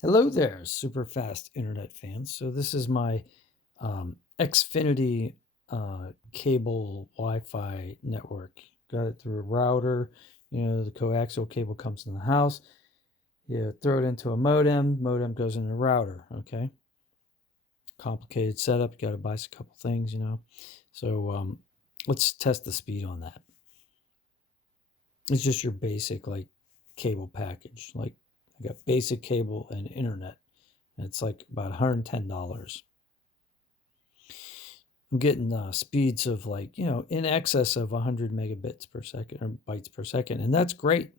Hello there, super fast internet fans. So this is my Xfinity cable Wi-Fi network. Got it through a router. The coaxial cable comes in the house. You throw it into a modem. Modem goes in the router. Okay, complicated setup. You got to buy a couple things. So let's test the speed on that. It's just your basic like cable package. Like I got basic cable and internet. And it's like about $110. I'm getting speeds of in excess of 100 megabits per second or bytes per second, and that's great.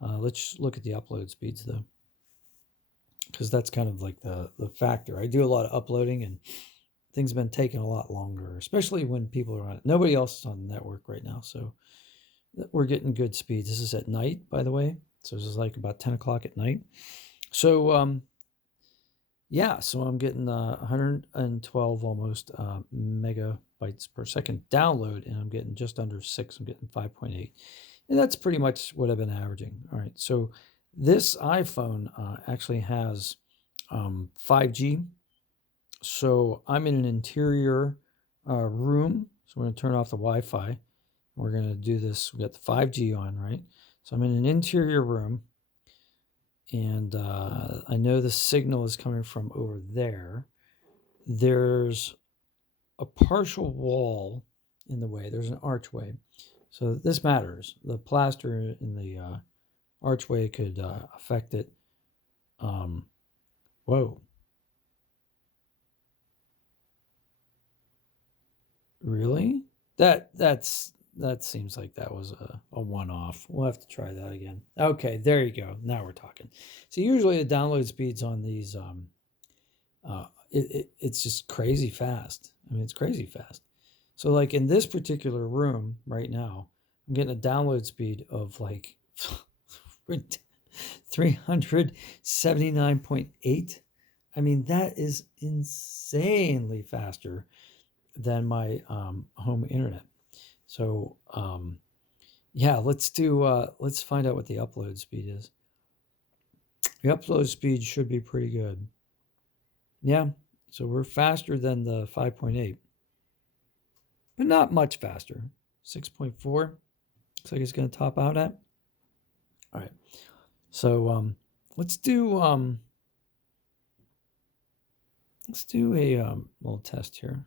Let's look at the upload speeds though, because that's kind of like the factor. I do a lot of uploading, and things have been taking a lot longer, especially when people are on it. Nobody else is on the network right now, so we're getting good speeds. This is at night, by the way, so this is like about 10 o'clock at night. So yeah, so I'm getting 112 almost megabytes per second download, and I'm getting just under 6. I'm getting 5.8. And that's pretty much what I've been averaging. All right, so this iPhone actually has 5G. So I'm in an interior room. So we're going to turn off the Wi-Fi. We're going to do this. We got the 5G on, right? So I'm in an interior room. And I know the signal is coming from over there. There's a partial wall in the way. There's an archway. So this matters. The plaster in the archway could affect it. Whoa. Really? That seems like that was a one-off. We'll have to try that again. Okay, there you go. Now we're talking. So usually the download speeds on these it's just crazy fast. I mean, it's crazy fast. So like in this particular room right now, I'm getting a download speed of like 379.8. I mean, that is insanely faster than my home internet. So yeah, let's find out what the upload speed is. The upload speed should be pretty good. Yeah, so we're faster than the 5.8, but not much faster. 6.4 looks like it's going to top out at. All right, so let's do a little test here.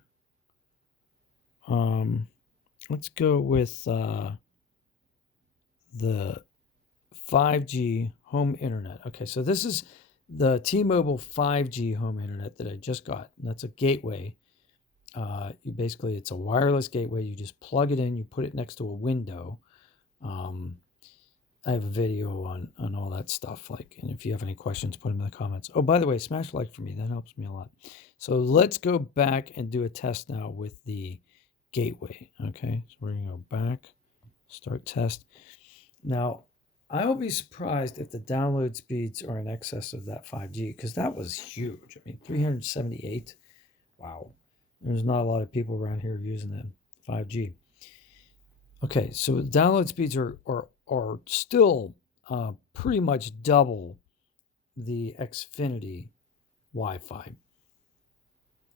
Let's go with the 5G home internet. Okay, so this is the T-Mobile 5G home internet that I just got. And that's a gateway. It's a wireless gateway. You just plug it in. You put it next to a window. I have a video on all that stuff. And if you have any questions, put them in the comments. Oh, by the way, smash like for me. That helps me a lot. So let's go back and do a test now with the gateway. Okay, so we're gonna go back, start test. Now, I will be surprised if the download speeds are in excess of that 5G, because that was huge. I mean, 378. Wow. There's not a lot of people around here using the 5G. Okay, so the download speeds are still pretty much double the Xfinity Wi-Fi.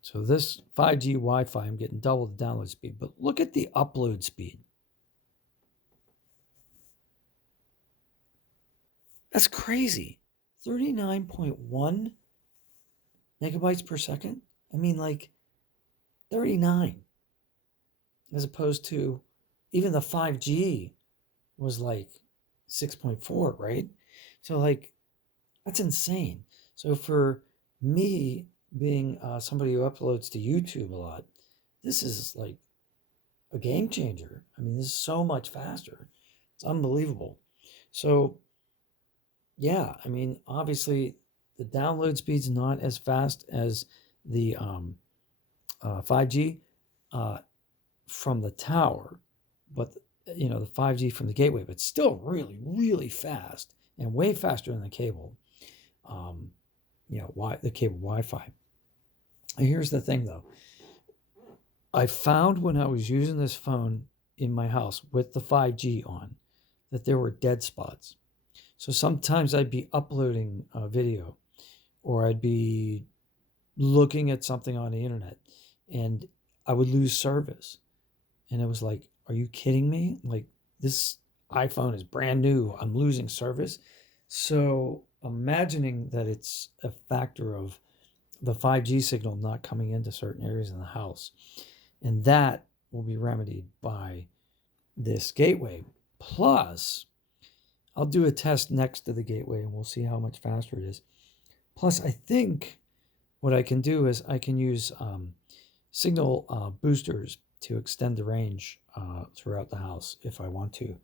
So this 5G Wi-Fi, I'm getting double the download speed. But look at the upload speed. That's crazy. 39.1 megabytes per second. I mean, like 39, as opposed to even the 5G was like 6.4, right? So like that's insane. So for me being somebody who uploads to YouTube a lot, this is like a game changer. I mean, this is so much faster. It's unbelievable. So yeah, I mean, obviously the download speed's not as fast as the 5G from the tower, but the 5G from the gateway, but still really, really fast and way faster than the cable. The cable Wi-Fi. And here's the thing, though. I found when I was using this phone in my house with the 5G on that there were dead spots. So sometimes I'd be uploading a video or I'd be looking at something on the internet and I would lose service. And it was like, are you kidding me? Like, this iPhone is brand new. I'm losing service. So imagining that it's a factor of the 5G signal not coming into certain areas in the house. And that will be remedied by this gateway. Plus, I'll do a test next to the gateway and we'll see how much faster it is. Plus, I think what I can do is I can use signal boosters to extend the range throughout the house if I want to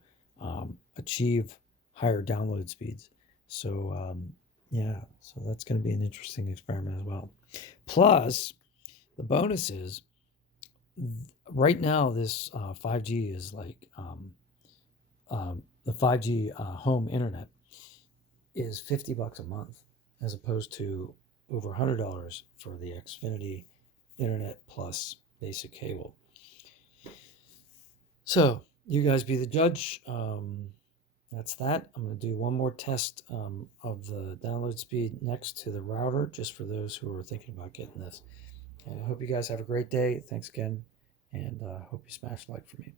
achieve higher download speeds. So, yeah, so that's going to be an interesting experiment as well. Plus, the bonus is right now this 5G is like the 5G home internet is $50 a month as opposed to over $100 for the Xfinity internet plus basic cable. So you guys be the judge. That's that. I'm going to do one more test of the download speed next to the router, just for those who are thinking about getting this. And I hope you guys have a great day. Thanks again, and hope you smash like for me.